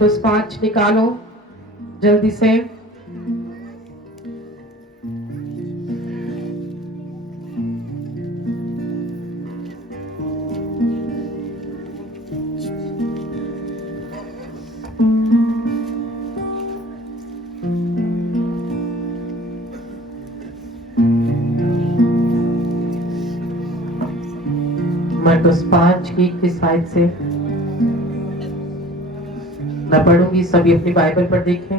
मरकुस 5 निकालो जल्दी से। मरकुस 5 की साइड से मैं पढ़ूंगी, सभी अपनी बाइबल पर देखें।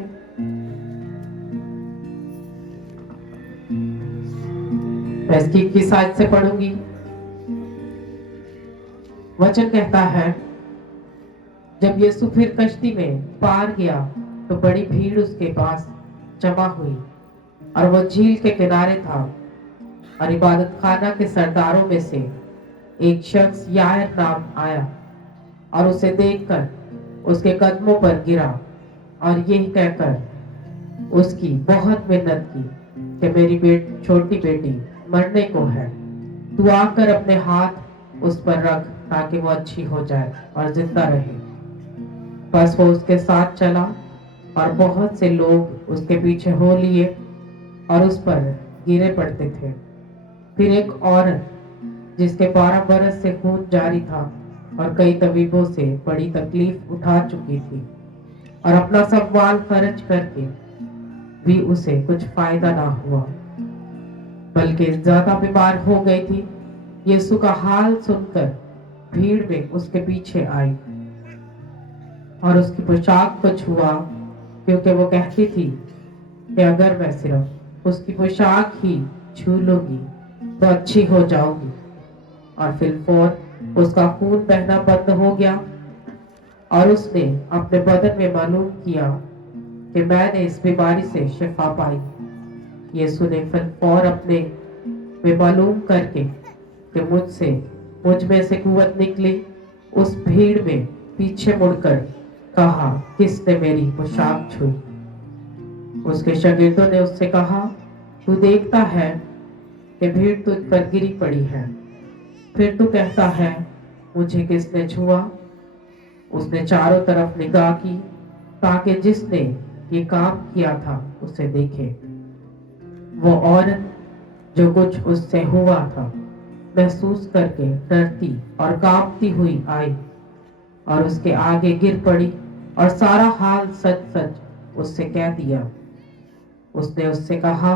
मैं इसकी साइड से पढ़ूंगी। वचन कहता है, जब यीशु फिर कश्ती में पार गया तो बड़ी भीड़ उसके पास जमा हुई और वो झील के किनारे था। और इबादत खाना के सरदारों में से एक शख्स यायर नाम आया और उसे देखकर उसके कदमों पर गिरा और यही कहकर उसकी बहुत मिन्नत की कि मेरी छोटी बेटी मरने को है, तू आकर अपने हाथ उस पर रख ताकि वो अच्छी हो जाए और जिंदा रहे। बस वो उसके साथ चला और बहुत से लोग उसके पीछे हो लिए और उस पर गिरे पड़ते थे। फिर एक औरत जिसके 12 बरस से खून जारी था और कई तबीबों से बड़ी तकलीफ उठा चुकी थी और अपना सब माल खर्च करके भी उसे कुछ फायदा ना हुआ, बल्कि ज्यादा बीमार हो गई थी, यीशु का हाल सुनकर भीड़ में उसके पीछे आई और उसकी पोशाक को छुआ, क्योंकि वो कहती थी कि अगर मैं सिर्फ उसकी पोशाक ही छू लूंगी तो अच्छी हो जाऊंगी। और फिर उसका खून बहना बंद हो गया और उसने अपने बदन में मालूम किया कि मैंने इस बीमारी से शिफा पाई। यीशु ने फिर अपने में मालूम करके कि मुझ में से कुव्वत निकली, उस भीड़ में पीछे मुड़कर कहा, किसने मेरी पोशाक छुई? उसके शागिर्दों ने उससे कहा, तू देखता है कि भीड़ तुझ पर गिरी पड़ी है, फिर तू कहता है मुझे किसने छुआ? उसने चारों तरफ निगाह की ताकि जिसने ये काम किया था उसे देखे। वो औरत जो कुछ उससे हुआ था महसूस करके डरती और कांपती हुई आई और उसके आगे गिर पड़ी और सारा हाल सच सच उससे कह दिया। उसने उससे कहा,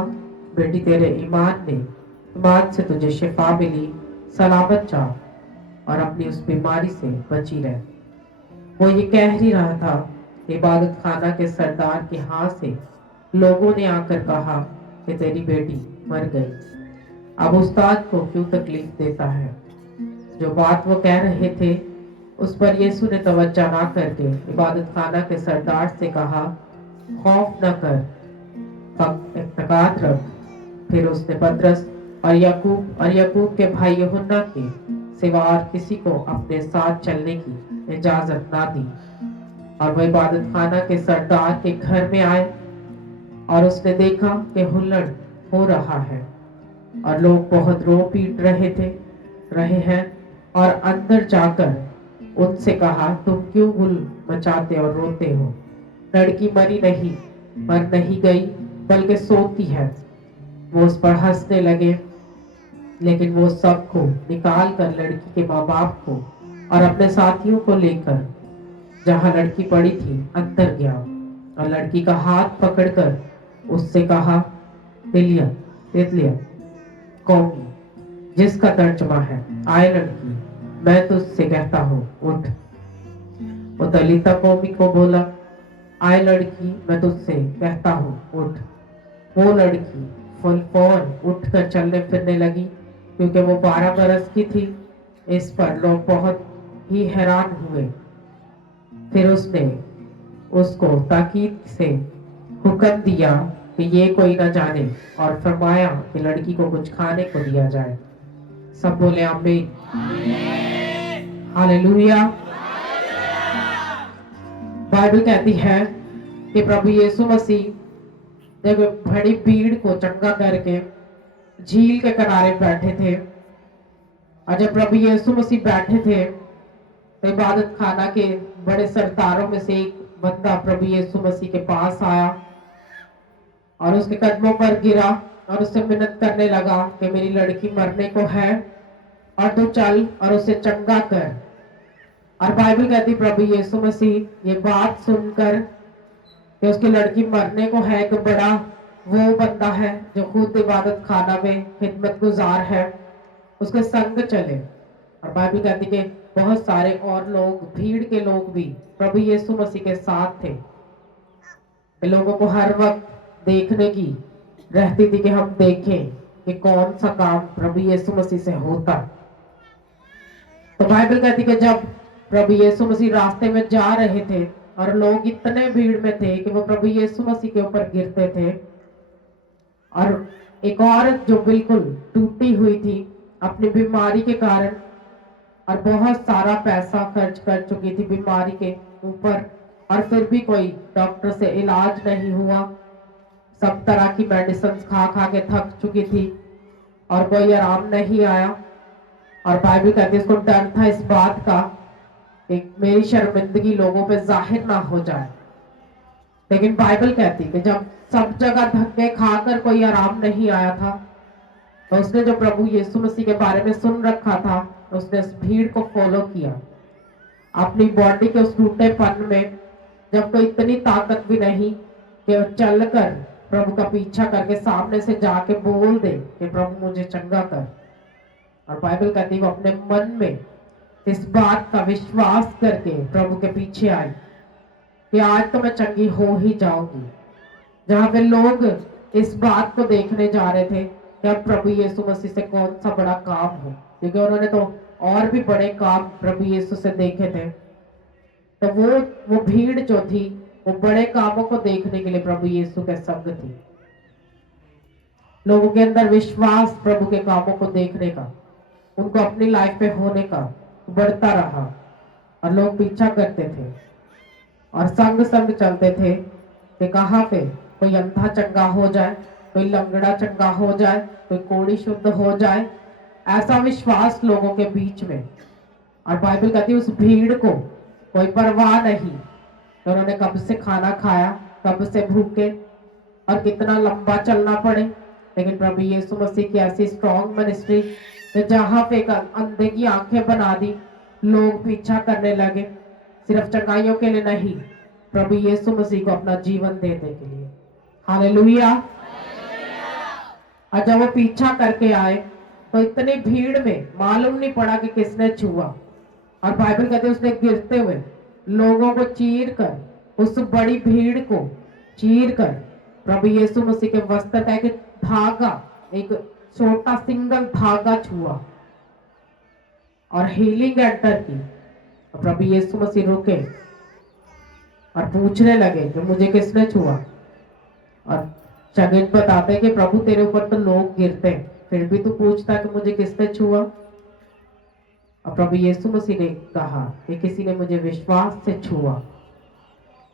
बेटी तेरे ईमान से तुझे शिफा मिली, सलामत जा और अपनी उस बीमारी से बची रह। वो ये कह ही रहा था, इबादत खाना के सरदार के हाथ से लोगों ने आकर कहा कि तेरी बेटी मर गई। अब उस्ताद को क्यों तकलीफ देता है? जो बात वो कह रहे थे उस पर यीशु ने तवज्जो ना करके इबादत खाना के सरदार से कहा, खौफ न कर, इत्तेकात रख। फिर उसने पतरस और याकूब के भाई यूहन्ना के सिवा और किसी को अपने साथ चलने की इजाजत ना दी। और वह इबादत खाना के सरदार के घर में आए और उसने देखा कि हुल्लड़ हो रहा है और लोग बहुत रो पीट रहे हैं और अंदर जाकर उनसे कहा, तुम क्यों हुल मचाते और रोते हो? लड़की मर नहीं गई बल्कि सोती है। वो उस पर हंसने लगे, लेकिन वो सबको निकाल कर लड़की के माँ बाप को और अपने साथियों को लेकर जहाँ लड़की पड़ी थी अंदर गया और लड़की का हाथ पकड़कर उससे कहा, तितलिया कौमी, जिसका तर्जमा है आए लड़की, मैं तुझसे कहता हूँ उठ। वो तलीता कौमी को बोला, आए लड़की, मैं तुझसे कहता हूँ उठ। वो लड़की फौरन उठकर चलने फिरने लगी, क्योंकि वो 12 बरस की थी। इस पर लोग बहुत ही हैरान हुए। फिर उसने उसको ताकीद से हुक्म दिया कि ये कोई न जाने और फरमाया कि लड़की को कुछ खाने को दिया जाए। सब बोले आमीन, हालेलुया। बाइबल कहती है कि प्रभु यीशु मसीह जब बड़ी भीड़ को चंगा करके झील के किनारे बैठे थे, और जब प्रभु यीशु मसीह बैठे थे तो इबादत खाना के बड़े सरदारों में से एक बंदा प्रभु यीशु मसीह के पास आया और उसके कदमों पर गिरा और उससे मिन्नत करने लगा कि मेरी लड़की मरने को है और तू चल और उसे चंगा कर। और बाइबल कहती प्रभु यीशु मसीह ये बात सुनकर कि उसकी लड़की मरने को है, एक बड़ा वो बंदा है जो खुद इबादत खाना में खिदमत गुजार है, उसके संग चले। और बाइबल कहती कि बहुत सारे और लोग, भीड़ के लोग भी प्रभु यीशु मसीह के साथ थे। इन लोगों को हर वक्त देखने की रहती थी कि हम देखें कि कौन सा काम प्रभु यीशु मसीह से होता। तो बाइबल कहती कि जब प्रभु यीशु मसीह रास्ते में जा रहे थे और लोग इतने भीड़ में थे कि वो प्रभु यीशु मसीह के ऊपर गिरते थे, और एक औरत जो बिल्कुल टूटी हुई थी अपनी बीमारी के कारण और बहुत सारा पैसा खर्च कर चुकी थी बीमारी के ऊपर, और फिर भी कोई डॉक्टर से इलाज नहीं हुआ, सब तरह की मेडिसिन खा खा के थक चुकी थी और कोई आराम नहीं आया। और बाइबल कहती है उसको डर था इस बात का कि मेरी शर्मिंदगी लोगों पे जाहिर ना हो जाए। लेकिन बाइबल कहती कि जब सब जगह धक्के खाकर कोई आराम नहीं आया था, तो उसने जो प्रभु यीशु मसीह के बारे में सुन रखा था, उसने इस भीड़ को फॉलो किया। अपनी बॉडी के उस टूटेपन में जब कोई इतनी ताकत भी नहीं कि चलकर प्रभु का पीछा करके सामने से जाके बोल दे कि प्रभु मुझे चंगा कर। और बाइबल कहती है वो अपने मन में इस बात का विश्वास करके प्रभु के पीछे आई कि आज तो मैं चंगी हो ही जाऊंगी। जहां पे लोग इस बात को देखने जा रहे थे कि अब प्रभु यीशु मसीह से कौन सा बड़ा काम हो, क्योंकि उन्होंने तो और भी बड़े काम प्रभु यीशु से देखे थे। तो वो भीड़ जो थी वो बड़े कामों को देखने के लिए प्रभु यीशु के संग थी। लोगों के अंदर विश्वास प्रभु के कामों को देखने का, उनको अपनी लाइफ में होने का बढ़ता रहा और लोग पीछा करते थे और संग संग चलते थे कि कहाँ पे कोई अंधा चंगा हो जाए, कोई लंगड़ा चंगा हो जाए, कोई कोढ़ी शुद्ध हो जाए। ऐसा विश्वास लोगों के बीच में। और बाइबल कहती है उस भीड़ को कोई परवाह नहीं, तो उन्होंने कब से खाना खाया, कब से भूखे और कितना लंबा चलना पड़े, लेकिन प्रभु यीशु मसीह की ऐसी स्ट्रॉन्ग मिनिस्ट्री जहां पे अंधे की आंखें बना दी, लोग पीछा करने लगे, सिर्फ चंगाइयों के लिए नहीं, प्रभु यीशु मसीह को अपना जीवन देने के लिए। हालेलुया। और जब वो पीछा करके आए तो इतनी भीड़ में मालूम नहीं पड़ा कि किसने छुआ। और बाइबल कहते उसने गिरते हुए लोगों को चीर कर, उस बड़ी भीड़ को चीर कर प्रभु यीशु मसीह के वस्त्र का एक धागा, एक छोटा सिंगल धागा छुआ और हीलिंग एंटर की। और प्रभु यीशु मसीह रुके और पूछने लगे कि मुझे किसने छुआ। और शागिर्द बताते कि प्रभु तेरे ऊपर तो लोग गिरते, फिर भी तू पूछता कि मुझे किसने छुआ। और प्रभु यीशु मसीह ने कहा कि किसी ने मुझे विश्वास से छुआ,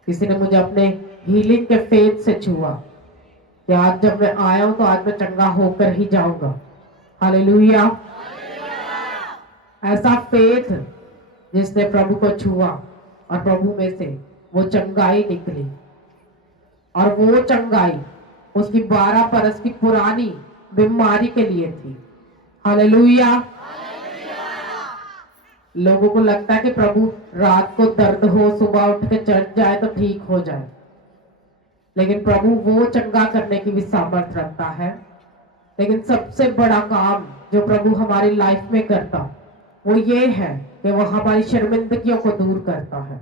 किसी ने मुझे अपने हीलिंग के फेथ से छुआ कि आज जब मैं आया हूं तो आज मैं चंगा होकर ही जाऊंगा। हालेलुया। ऐसा फेथ जिसने प्रभु को छुआ और प्रभु में से वो चंगाई निकली, और वो चंगाई उसकी 12 बरस की पुरानी बीमारी के लिए थी। हालेलुया। लोगों को लगता है कि प्रभु रात को दर्द हो, सुबह उठ के चढ़ जाए तो ठीक हो जाए, लेकिन प्रभु वो चंगा करने की भी सामर्थ रखता है। लेकिन सबसे बड़ा काम जो प्रभु हमारी लाइफ में करता वो ये है कि वो हमारी शर्मिंदगियों को दूर करता है।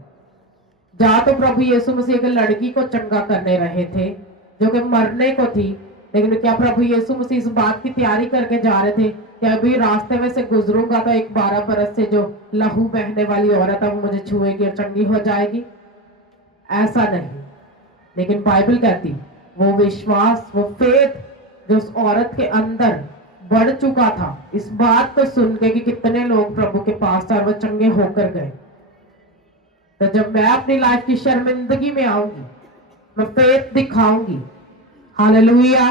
जहाँ तो प्रभु यीशु मसीह एक लड़की को चंगा करने रहे थे जो कि मरने को थी, लेकिन क्या प्रभु यीशु मसीह इस बात की तैयारी करके जा रहे थे कि अभी रास्ते में से गुजरूंगा तो एक 12 बरस से जो लहू बहने वाली औरत है वो मुझे छुएगी और चंगी हो जाएगी? ऐसा नहीं। लेकिन बाइबल कहती वो विश्वास, वो फेथ जो उस औरत के अंदर बढ़ चुका था, इस बात को सुन के कि कितने लोग प्रभु के पास और वो चंगे होकर गए। तो जब मैं अपनी लाइफ की शर्मिंदगी में आऊंगी, मैं फेथ दिखाऊंगी। हालेलुया।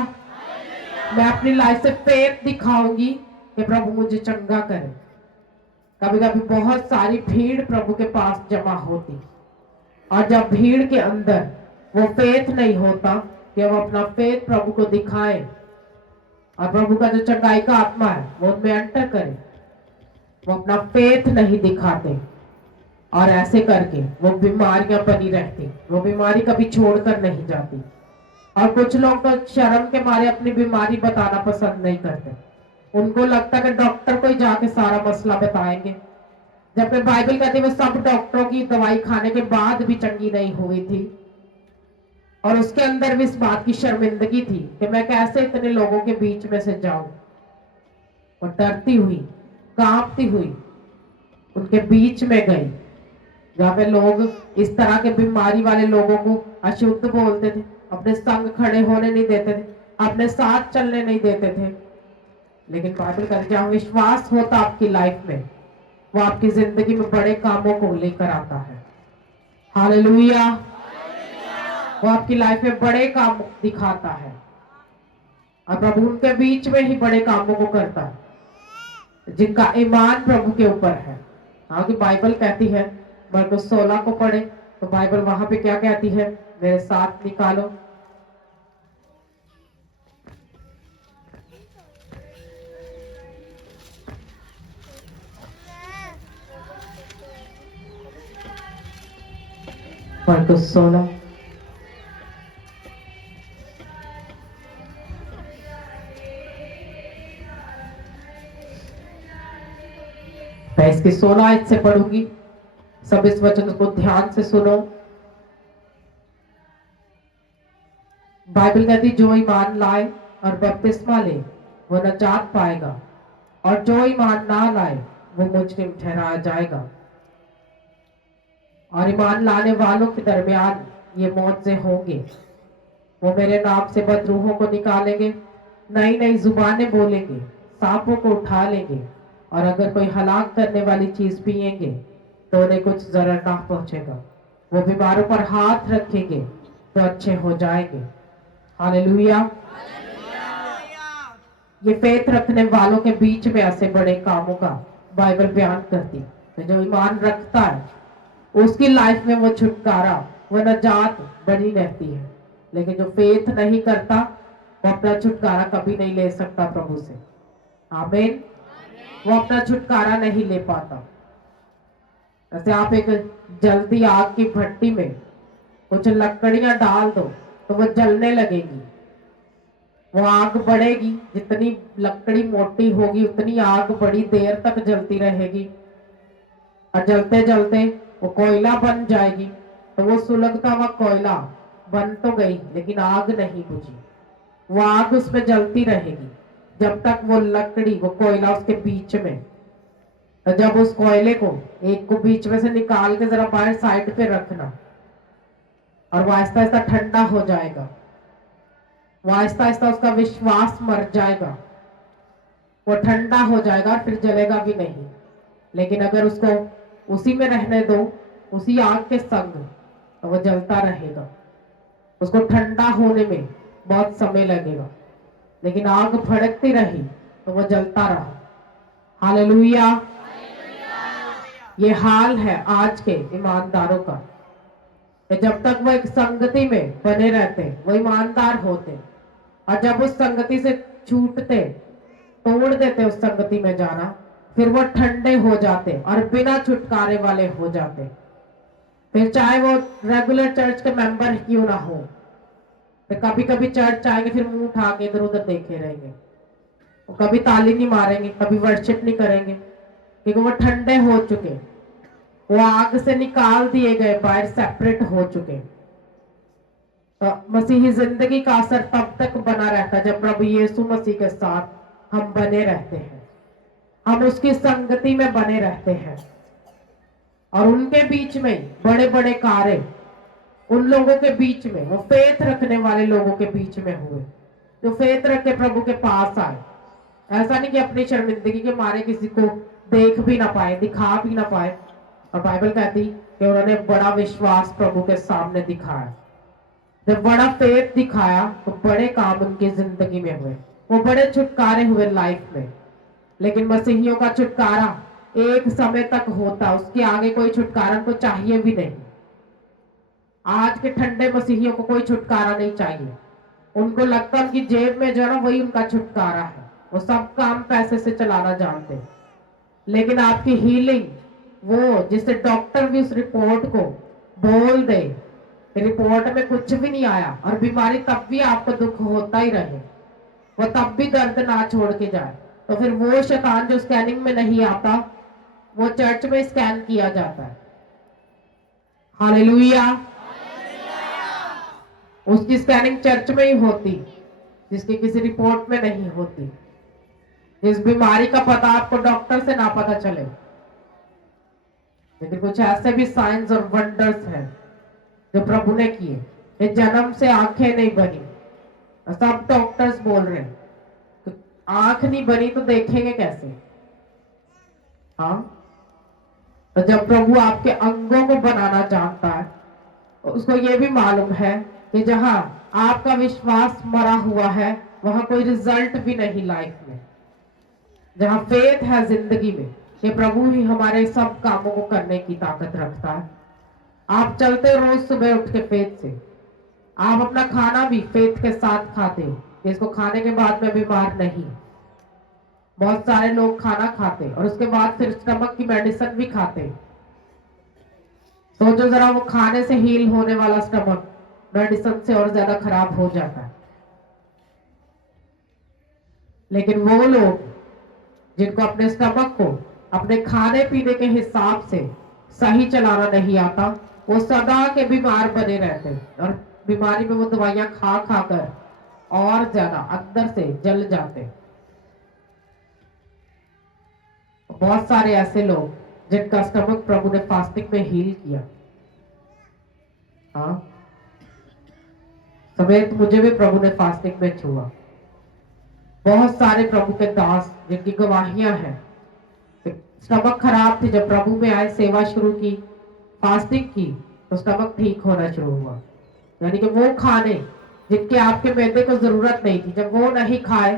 मैं अपनी लाइफ से फेथ दिखाऊंगी कि प्रभु मुझे चंगा करे। कभी कभी बहुत सारी भीड़ प्रभु के पास जमा होती, और जब भीड़ के अंदर वो फेथ नहीं होता कि वो अपना फेथ प्रभु को दिखाए और प्रभु का जो चंगाई का आत्मा है वो उनमें एंटर करे, वो अपना फेथ नहीं दिखाते और ऐसे करके वो बीमारियां बनी रहती, वो बीमारी कभी छोड़कर नहीं जाती। और कुछ लोग तो शर्म के मारे अपनी बीमारी बताना पसंद नहीं करते, उनको लगता है कि डॉक्टर को ही जाके सारा मसला बताएंगे, जबकि बाइबल कहती है वो सब डॉक्टरों की दवाई खाने के बाद भी चंगी नहीं हुई थी और उसके अंदर भी इस बात की शर्मिंदगी थी कि मैं कैसे इतने लोगों के बीच में से जाऊं। और डरती हुई कांपती हुई उनके बीच में गई, जहां पे लोग इस तरह के बीमारी वाले लोगों को अशुद्ध बोलते थे, अपने संग खड़े होने नहीं देते थे, अपने साथ चलने नहीं देते थे। लेकिन बाइबल कहती जहां विश्वास होता आपकी लाइफ में, वो आपकी जिंदगी में बड़े कामों को लेकर आता है। हालेलुया। वो आपकी लाइफ में बड़े काम दिखाता है और प्रभु उनके बीच में ही बड़े कामों को करता है जिनका ईमान प्रभु के ऊपर है। हाँ कि बाइबल कहती है, मरकुस 16 को पढ़े तो बाइबल वहां पे क्या कहती है, मेरे साथ निकालो। मरकुस 16 मैं इसकी 16 आयत से पढ़ूंगी, सब इस वचन को ध्यान से सुनो। बाइबल कहती जो ईमान लाए और बपतिस्मा ले वो नजात पाएगा और जो ईमान ना लाए वो मुजरिम ठहराया जाएगा। और ईमान लाने वालों के दरमियान ये मौजे होंगे, वो मेरे नाम से बदरूहों को निकालेंगे, नई नई जुबानें बोलेंगे, सांपों को उठा लेंगे और अगर कोई हलाक करने वाली चीज पिएंगे तो उन्हें कुछ जरर ना पहुंचेगा, वो बीमारों पर हाथ रखेंगे तो अच्छे हो जाएंगे। हालेलुया। ये फेथ रखने वालों के बीच में ऐसे बड़े कामों का बाइबल बयान करती तो जो ईमान रखता है उसकी लाइफ में वो छुटकारा, वो नजात बनी रहती है। लेकिन जो फेथ नहीं करता वो अपना छुटकारा कभी नहीं ले सकता प्रभु से। आमीन। वो अपना छुटकारा नहीं ले पाता। जैसे आप एक जलती आग की भट्टी में कुछ लकड़ियां डाल दो तो वो जलने लगेगी, वो आग बढ़ेगी, जितनी लकड़ी मोटी होगी उतनी आग बड़ी देर तक जलती रहेगी और जलते जलते वो कोयला बन जाएगी। तो वो सुलगता हुआ कोयला बन तो गई लेकिन आग नहीं बुझी, वो आग उसमें जलती रहेगी जब तक वो लकड़ी वो कोयला उसके बीच में। तो जब उस कोयले को एक को बीच में से निकाल के जरा बाहर साइड पे रखना और वो आहिस्ता आहिस्ता ठंडा हो जाएगा, वो आहिस्ता आहिस्ता उसका विश्वास मर जाएगा, वो ठंडा हो जाएगा और फिर जलेगा भी नहीं। लेकिन अगर उसको उसी में रहने दो, उसी आग के संग, तो वो जलता रहेगा। उसको ठंडा होने में बहुत समय लगेगा लेकिन आग भड़कती रही तो वो जलता रहा। हालेलुया। ये हाल है आज के ईमानदारों का, जब तक वो एक संगति में बने रहते वो ईमानदार होते और जब उस संगति से छूटते, तोड़ देते उस संगति में जाना, फिर वो ठंडे हो जाते और बिना छुटकारे वाले हो जाते। फिर चाहे वो रेगुलर चर्च के मेंबर क्यों ना हो, तो कभी कभी चर्च आएंगे फिर मुंह उठा के इधर उधर देखे रहेंगे, वो कभी ताली नहीं मारेंगे, कभी वर्शिप नहीं करेंगे, क्योंकि वो ठंडे हो चुके, वो आग से निकाल दिए गए, बाहर सेपरेट हो चुके। तो मसीही जिंदगी का असर तब तक बना रहता है जब प्रभु यीशु मसीह के साथ हम बने रहते हैं, हम उसकी संगति में बने रहते हैं और उनके बीच में बड़े बड़े कार्य उन लोगों के बीच में, वो फेथ रखने वाले लोगों के बीच में हुए जो फेथ रख के प्रभु के पास आए। ऐसा नहीं कि अपनी शर्मिंदगी के मारे किसी को देख भी ना पाए, दिखा भी ना पाए। और बाइबल कहती कि उन्होंने बड़ा विश्वास प्रभु के सामने दिखाया। जब बड़ा फेथ दिखाया तो बड़े काम उनकी जिंदगी में हुए, वो बड़े छुटकारे हुए लाइफ में। लेकिन मसीहियों का छुटकारा एक समय तक होता, उसके आगे कोई छुटकारा को चाहिए भी नहीं। आज के ठंडे मसीहियों को कोई छुटकारा नहीं चाहिए। उनको लगता है कि जेब में जो है ना वही उनका छुटकारा है। वो सब काम पैसे से चलाना जानते हैं। लेकिन आपकी हीलिंग, वो जिससे डॉक्टर भी उस रिपोर्ट को बोल दे, रिपोर्ट में कुछ भी नहीं आया और बीमारी तब भी आपको दुख होता ही रहे, वो तब भी दर्द ना छोड़ के जाए, तो फिर वो शैतान जो स्कैनिंग में नहीं आता, वो चर्च में स्कैन किया जाता है। हालेलुया। उसकी स्कैनिंग चर्च में ही होती, जिसकी किसी रिपोर्ट में नहीं होती। इस बीमारी का पता आपको डॉक्टर से ना पता चले, लेकिन कुछ ऐसे भी साइंस और वंडर्स हैं जो प्रभु ने किए। ये जन्म से आंखें नहीं बनी, सब डॉक्टर्स बोल रहे हैं तो आंख नहीं बनी तो देखेंगे कैसे? हाँ, तो जब प्रभु आपके अंगों को बनाना जानता है तो उसको ये भी मालूम है कि जहां आपका विश्वास मरा हुआ है वहां कोई रिजल्ट भी नहीं लाइफ में। जहां फेथ है जिंदगी में, कि प्रभु ही हमारे सब कामों को करने की ताकत रखता है। आप चलते रोज सुबह उठ के फेथ से, आप अपना खाना भी फेथ के साथ खाते हो, इसको खाने के बाद में बीमार नहीं। बहुत सारे लोग खाना खाते और उसके बाद फिर स्टमक की मेडिसिन भी खाते। सोचो जरा, वो खाने से हील होने वाला स्टमक मेडिसिन से और ज्यादा खराब हो जाता है। लेकिन वो लोग जिनको अपने स्टमक को अपने खाने पीने के हिसाब से सही चलाना नहीं आता, वो सदा के बीमार बने रहते और बीमारी में वो दवाइयां खा खा कर और ज्यादा अंदर से जल जाते। बहुत सारे ऐसे लोग जिनका स्टमक प्रभु ने फास्टिंग में हील किया। हाँ, समेत मुझे भी प्रभु ने फास्टिंग में छुआ। बहुत सारे प्रभु के दास जिनकी गवाहियां हैं, स्टमक खराब थी, जब प्रभु में आए, सेवा शुरू की, फास्टिंग की, तो स्टमक ठीक होना शुरू हुआ। यानी कि वो खाने जिनके आपके मैदे को जरूरत नहीं थी, जब वो नहीं खाए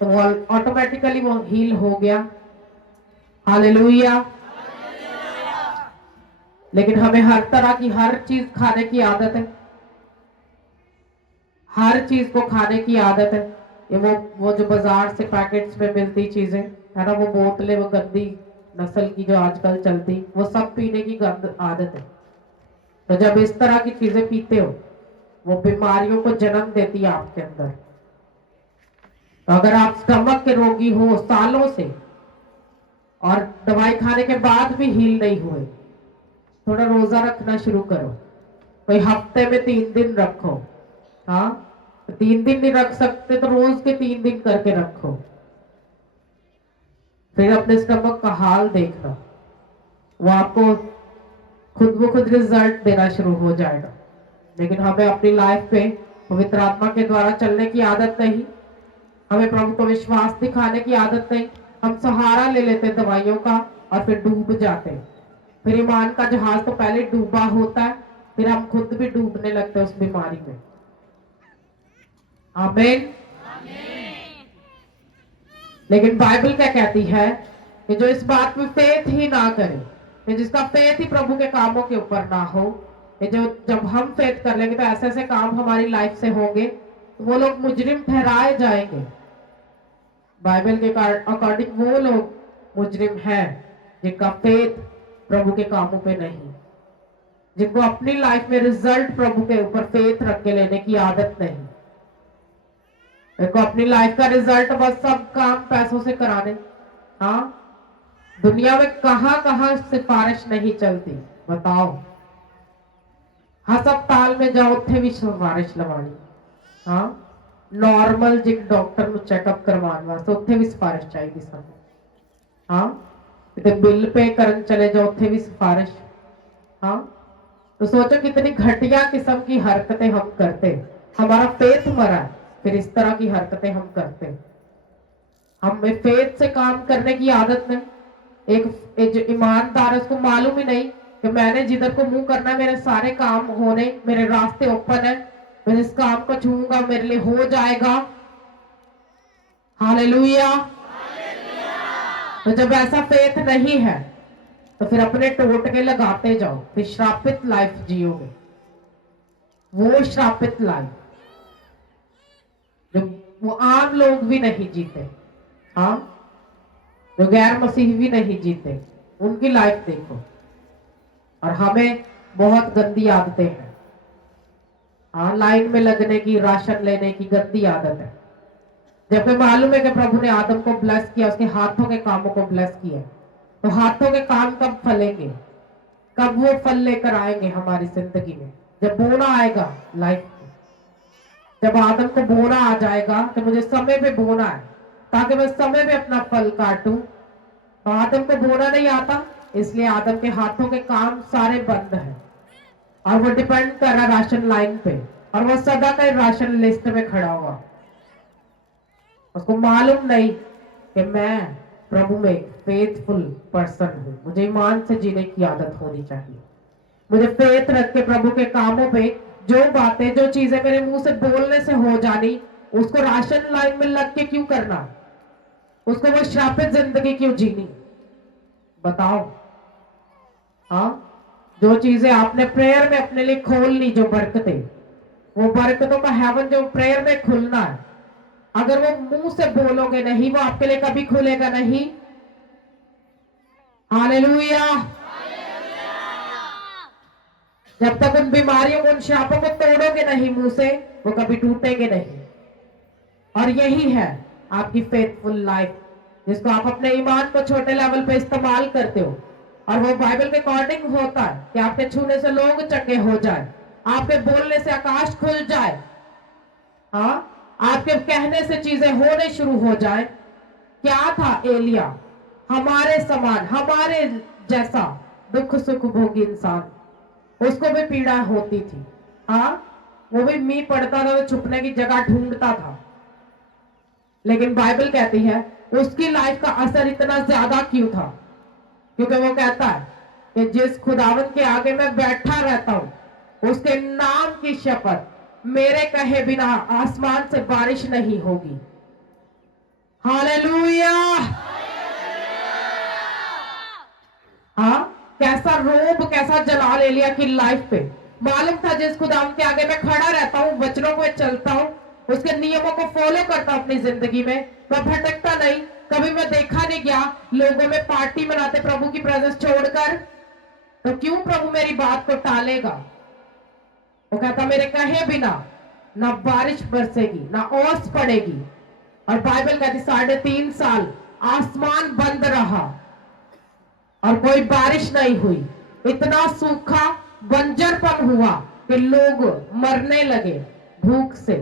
तो वो ऑटोमेटिकली वो हील हो गया। हालेलुया। लेकिन हमें हर तरह की हर चीज खाने की आदत है, हर चीज को खाने की आदत है। ये वो जो बाजार से पैकेट्स में मिलती चीजें है ना, वो बोतलें, वो गंदी नस्ल की जो आजकल चलती, वो सब पीने की गंद आदत है। तो जब इस तरह की चीजें पीते हो, वो बीमारियों को जन्म देती है आपके अंदर। तो अगर आप स्टमक के रोगी हो सालों से और दवाई खाने के बाद भी हील नहीं हुए, थोड़ा रोजा रखना शुरू करो। कोई हफ्ते में 3 दिन रखो। हाँ, 3 दिन नहीं रख सकते तो रोज के 3 दिन करके रखो। फिर अपने स्टमक का हाल देखना, वो आपको खुद ब खुद रिजल्ट देना शुरू हो जाएगा। लेकिन हमें अपनी लाइफ पे पवित्र आत्मा के द्वारा चलने की आदत नहीं, हमें प्रभु को विश्वास दिखाने की आदत नहीं। हम सहारा ले लेते दवाइयों का और फिर डूब जाते। फिर ईमान का जहाज तो पहले डूबा होता है, फिर हम खुद भी डूबने लगते हैं उस बीमारी में। आमीन। लेकिन बाइबल क्या कहती है कि जो इस बात में फेथ ही ना करे, कि जिसका फेथ ही प्रभु के कामों के ऊपर ना हो, कि जो जब हम फेथ कर लेंगे तो ऐसे ऐसे काम हमारी लाइफ से होंगे, तो वो लोग मुजरिम ठहराए जाएंगे। बाइबल के अकॉर्डिंग वो लोग मुजरिम हैं जिनका फेथ प्रभु के कामों पे नहीं, जिनको अपनी लाइफ में रिजल्ट प्रभु के ऊपर फेथ रख के लेने की आदत नहीं। देखो, अपनी लाइफ का रिजल्ट बस सब काम पैसों से कराने। हाँ, दुनिया में कहां कहां सिफारिश नहीं चलती बताओ। हस्पताल में जाओ, उत्थे भी सिफारिश लवानी। हाँ, नॉर्मल जो डॉक्टर ਨੂੰ चेकअप करवाने वास्ते उत्थे भी सिफारिश चाहिए सानू। हाँ, तो बिल पे करन चले जाओ, उत्थे भी सिफारिश। हाँ, तो सोचो कितनी घटिया किस्म की हरकतें हम करते। हमारा फेथ मरा है, फिर इस तरह की हरकतें हम करते। हमें फेथ से काम करने की आदत नहीं। एक जो ईमानदार है उसको मालूम ही नहीं कि मैंने जिधर को मुंह करना, मेरे सारे काम होने, मेरे रास्ते ओपन है, मैं जिस काम को छूंगा मेरे लिए हो जाएगा। हालेलुया। तो जब ऐसा फेथ नहीं है तो फिर अपने टोटके लगाते जाओ, फिर श्रापित लाइफ जियोगे। वो श्रापित लाइफ जो वो आम लोग भी नहीं जीते, हाँ, जो गैर मसीही भी नहीं जीते, उनकी लाइफ देखो। और हमें बहुत गंदी आदतें हैं, हाँ, लाइन में लगने की, राशन लेने की गंदी आदत है। जबकि मालूम है कि प्रभु ने आदम को ब्लेस किया, उसके हाथों के कामों को ब्लेस किया, तो हाथों के काम कब फलेंगे, कब वो फल लेकर आएंगे हमारी जिंदगी में? जब बोना आएगा लाइफ में, जब आदम को बोना आ जाएगा कि मुझे समय पे बोना है ताकि मैं समय पे अपना फल काटूं, तो आदम को बोना नहीं आता, इसलिए आदम के हाथों के काम सारे बंद हैं और वो डिपेंड कर रहा राशन लाइन पे, और वो सदा का राशन लिस्ट में खड़ा हुआ। उसको मालूम नहीं कि मैं प्रभु में फेथफुल पर्सन हूं, मुझे ईमान से जीने की आदत होनी चाहिए, मुझे फेथ रख के प्रभु के कामों पे जो बातें, जो चीजें मेरे मुंह से बोलने से हो जानी, उसको राशन लाइन में लग के क्यों करना, उसको वो श्रापित जिंदगी क्यों जीनी? बताओ। हाँ, जो चीजें आपने प्रेयर में अपने लिए खोल ली, जो बरकतें, वो बरकतों का हेवन जो प्रेयर में खुलना है, अगर वो मुंह से बोलोगे नहीं, वो आपके लिए कभी खुलेगा नहीं। हालेलुया। जब तक उन बीमारियों, उन शापों को तोड़ोगे नहीं मुंह से, वो कभी टूटेंगे नहीं। और यही है आपकी फेथफुल लाइफ, जिसको आप अपने ईमान को छोटे लेवल पे इस्तेमाल करते हो, और वो बाइबल के अकॉर्डिंग होता है कि आपके छूने से लोग चंगे हो जाए, आपके बोलने से आकाश खुल जाए, हाँ, आपके कहने से चीजें होने शुरू हो जाए। क्या था एलिया? हमारे समान, हमारे जैसा दुख सुख भोगी इंसान, उसको भी पीड़ा होती थी, हाँ, वो भी मींह पड़ता था तो छुपने की जगह ढूंढता था, लेकिन बाइबल कहती है उसकी लाइफ का असर इतना ज्यादा क्यों था? क्योंकि वो कहता है कि जिस खुदावन के आगे मैं बैठा रहता हूं, उसके नाम की शपथ, मेरे कहे बिना आसमान से बारिश नहीं होगी। हालेलुया। हाँ, कैसा रोब, कैसा जलाल एलिया की लाइफ पे। मालूम था जिस खुदावन के आगे मैं खड़ा रहता हूँ, वचनों को चलता हूँ, उसके नियमों को फॉलो करता हूँ अपनी जिंदगी में, मैं भटकता नहीं। कभी मैं देखा नहीं गया लोगों में पार्टी मनाते प्रभु की प्रेजेंस छोड़कर, तो क्यों प्रभु मेरी बात को टालेगा? वो कहता मेरे कहे बिना ना बारिश बरसेगी, ना ओस पड़ेगी। और बाइबल कहती 3.5 साल आसमान बंद रहा और कोई बारिश नहीं हुई, इतना सूखा बंजरपन हुआ कि लोग मरने लगे भूख से,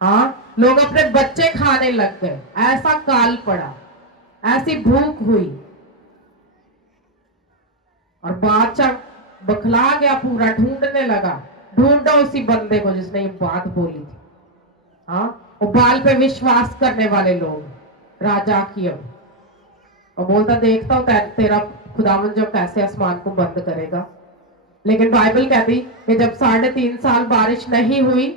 हाँ, लोग अपने बच्चे खाने लग गए, ऐसा काल पड़ा, ऐसी भूख हुई। और बादशाह बखला गया पूरा, ढूंढने लगा, ढूंढो उसी बंदे को जिसने ये बात बोली थी, हाँ, वो बाल पे विश्वास करने वाले लोग, राजा की, और बोलता देखता हूं तेरा खुदावन जो कैसे आसमान को बंद करेगा। लेकिन बाइबल कहती कि जब 3.5 साल बारिश नहीं हुई,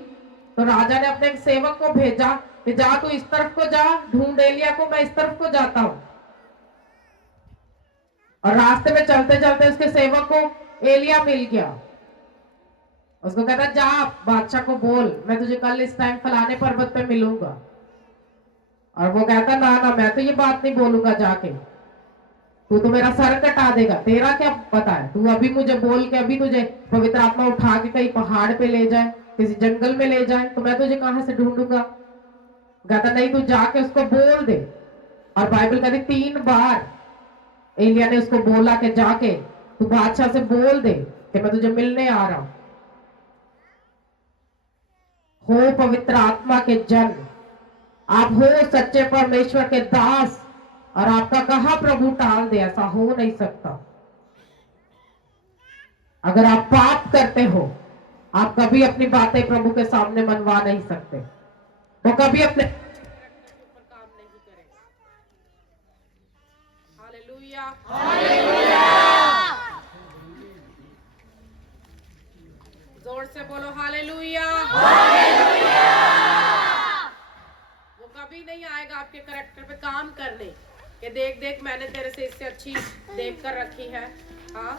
तो राजा ने अपने एक सेवक को भेजा कि जा तू इस तरफ को जा, ढूंढ एलिया को, मैं इस तरफ को जाता हूं। और रास्ते में चलते चलते उसके सेवक को एलिया मिल गया, उसको कहता जा बादशाह को बोल मैं तुझे कल इस टाइम फलाने पर्वत पे मिलूंगा। और वो कहता ना ना, मैं तो ये बात नहीं बोलूंगा जाके, तू तो मेरा सर कटा देगा, तेरा क्या पता है, तू अभी मुझे बोल के अभी तुझे पवित्र आत्मा उठा के कहीं पहाड़ पे ले जाए, किसी जंगल में ले जाए, तो मैं तुझे कहां से ढूंढूंगा? कहता नहीं, तू जाके उसको बोल दे। और बाइबल कहती 3 बार एलिया ने उसको बोला कि जाके तू बादशाह से बोल दे कि मैं तुझे मिलने आ रहा हूं। हो पवित्र आत्मा के जन, आप हो सच्चे परमेश्वर के दास, और आपका कहा प्रभु टाल दे, ऐसा हो नहीं सकता। अगर आप पाप करते हो, आप कभी अपनी बातें प्रभु के सामने मनवा नहीं सकते, वो कभी अपने ऊपर काम नहीं करेगा। Hallelujah, hallelujah. जोर से बोलो हालेलुया, हालेलुया। वो कभी नहीं आएगा आपके कैरेक्टर पे काम करने, कि देख देख मैंने तेरे से इससे अच्छी देख कर रखी है। हाँ,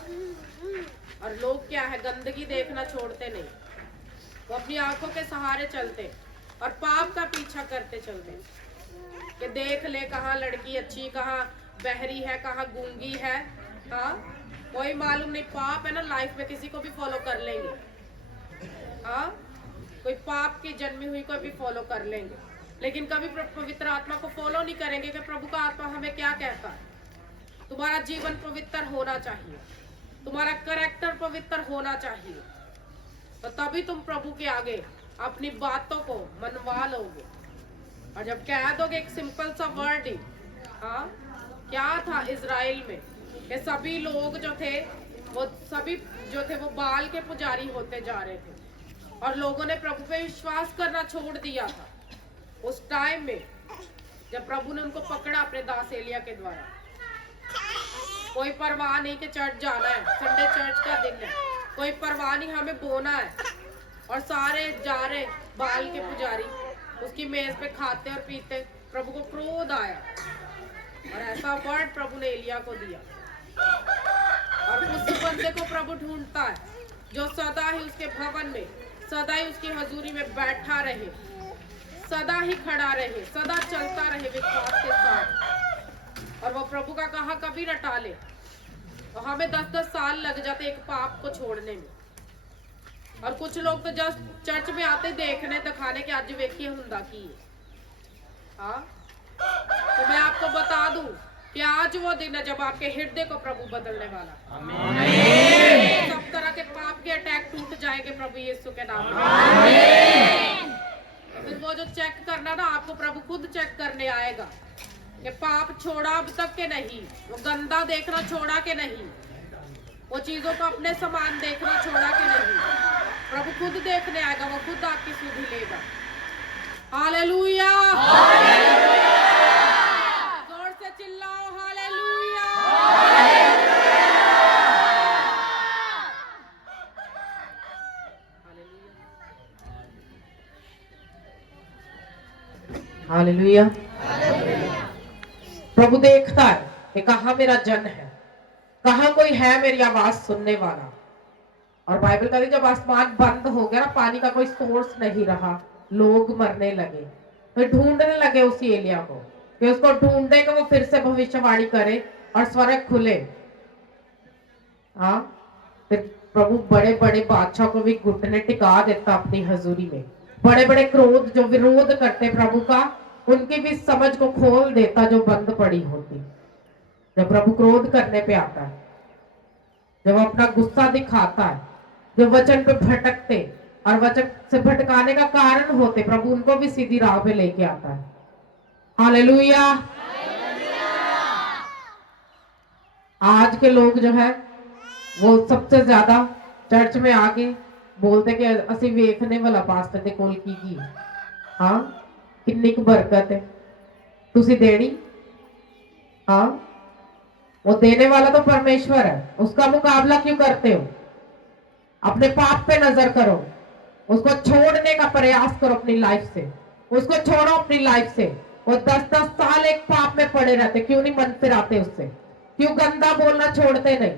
और लोग क्या है, गंदगी देखना छोड़ते नहीं, वो अपनी आंखों के सहारे चलते और पाप का पीछा करते चलते कि देख ले कहाँ लड़की अच्छी, कहाँ बहरी है, कहाँ गूंगी है। हाँ, कोई मालूम नहीं, पाप है ना, लाइफ में किसी को भी फॉलो कर लेंगे। हाँ, कोई पाप की जन्मी हुई को भी फॉलो कर लेंगे, लेकिन कभी पवित्र आत्मा को फॉलो नहीं करेंगे कि प्रभु का आत्मा हमें क्या कहता है। तुम्हारा जीवन पवित्र होना चाहिए, तुम्हारा कैरेक्टर पवित्र होना चाहिए, तो तभी तुम प्रभु के आगे अपनी बातों को मनवा लोगे। और जब कह दोगे एक सिंपल सा वर्ड ही, हाँ, क्या था इजराइल में कि सभी लोग जो थे वो बाल के पुजारी होते जा रहे थे और लोगों ने प्रभु पे विश्वास करना छोड़ दिया था। उस टाइम में जब प्रभु ने उनको पकड़ा अपने दास एलिया के द्वारा, कोई परवाह नहीं कि चर्च जाना है, संडे चर्च का दिन है, कोई परवाह नहीं, हमें बोना है, और सारे जा रहे बाल के पुजारी उसकी मेज पे खाते और पीते। प्रभु को क्रोध आया और ऐसा वर्ड प्रभु ने एलिया को दिया, और उस बंदे को प्रभु ढूंढता है जो सदा ही उसके भवन में, सदा ही उसकी हजूरी में बैठा रहे, सदा ही खड़ा रहे, सदा चलता रहे विश्वास के साथ, और वो प्रभु का कहा कभी न टाले। और हमें 10-10 साल लग जाते एक पाप को छोड़ने में, और कुछ लोग तो जस्ट चर्च में आते देखने दिखाने के आज वेखिए हुंदा की। हाँ, तो मैं आपको बता दूं कि आज वो दिन है जब आपके हृदय को प्रभु बदलने वाला। आमीन। सब तरह के पाप के अटैक टूट जाएंगे प्रभु यीशु के नाम में। आमीन। तो फिर वो जो चेक करना ना, आपको प्रभु खुद चेक करने आएगा कि पाप छोड़ा अब तक के नहीं, वो गंदा देखना छोड़ा के नहीं, वो चीजों को अपने समान देखना छोड़ा के नहीं, प्रभु खुद देखने आएगा, वो खुद आपकी सुधि लेगा। हालेलुया, जोर से चिल्लाओ हालेलुया। हालेलुया। प्रभु देखता है कि कहाँ मेरा जन है, कहाँ कोई है मेरी आवाज सुनने वाला। और बाइबल कहती जब आसमान बंद हो गया ना, पानी का कोई सोर्स नहीं रहा, लोग मरने लगे, तो ढूंढने लगे उसी एलिया को कि उसको ढूंढे कि वो फिर से भविष्यवाणी करे और स्वर्ग खुले। हाँ, फिर प्रभु बड़े बड़े बादशाह को भी घुटने टिका देता अपनी हजूरी में, बड़े बड़े क्रोध जो विरोध करते प्रभु का, उनकी भी समझ को खोल देता जो बंद पड़ी होती। जब प्रभु क्रोध करने पे आता है, जब अपना गुस्सा दिखाता है, जो वचन पे भटकते और वचन से भटकाने का कारण होते, प्रभु उनको भी सीधी राह पे लेके आता है। हालेलुया। आज के लोग जो है वो सबसे ज्यादा चर्च में आके बोलते कि असी वेखने वाला पास्टर दे कोल की हाँ किन्नी क बरकत है तुसी देनी। हाँ, वो देने वाला तो परमेश्वर है, उसका मुकाबला क्यों करते हो? अपने पाप पे नजर करो, उसको छोड़ने का प्रयास करो अपनी लाइफ से, उसको छोड़ो अपनी लाइफ से। वो 10-10 साल एक पाप में पड़े रहते, क्यों नहीं मन फिर आते उससे? क्यों गंदा बोलना छोड़ते नहीं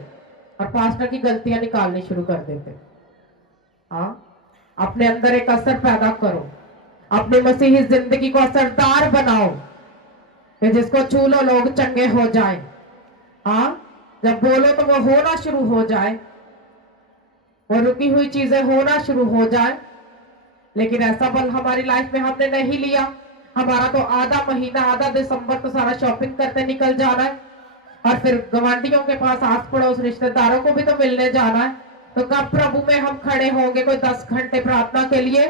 और पास्टर की गलतियां निकालनी शुरू कर देते? हाँ, अपने अंदर एक असर पैदा करो, अपनी मसीही जिंदगी को असरदार बनाओ कि जिसको छू लो लोग चंगे हो जाए। हाँ, जब बोलो तो वो होना शुरू हो जाए, वो रुकी हुई चीजें होना शुरू हो जाए। लेकिन ऐसा बल हमारी लाइफ में हमने नहीं लिया। हमारा तो आधा महीना, आधा दिसंबर तो सारा शॉपिंग करते निकल जाना है, और फिर गवांडियों के पास, आस पड़ोस रिश्तेदारों को भी तो मिलने जाना है। तो कब प्रभु में हम खड़े होंगे कोई 10 घंटे प्रार्थना के लिए?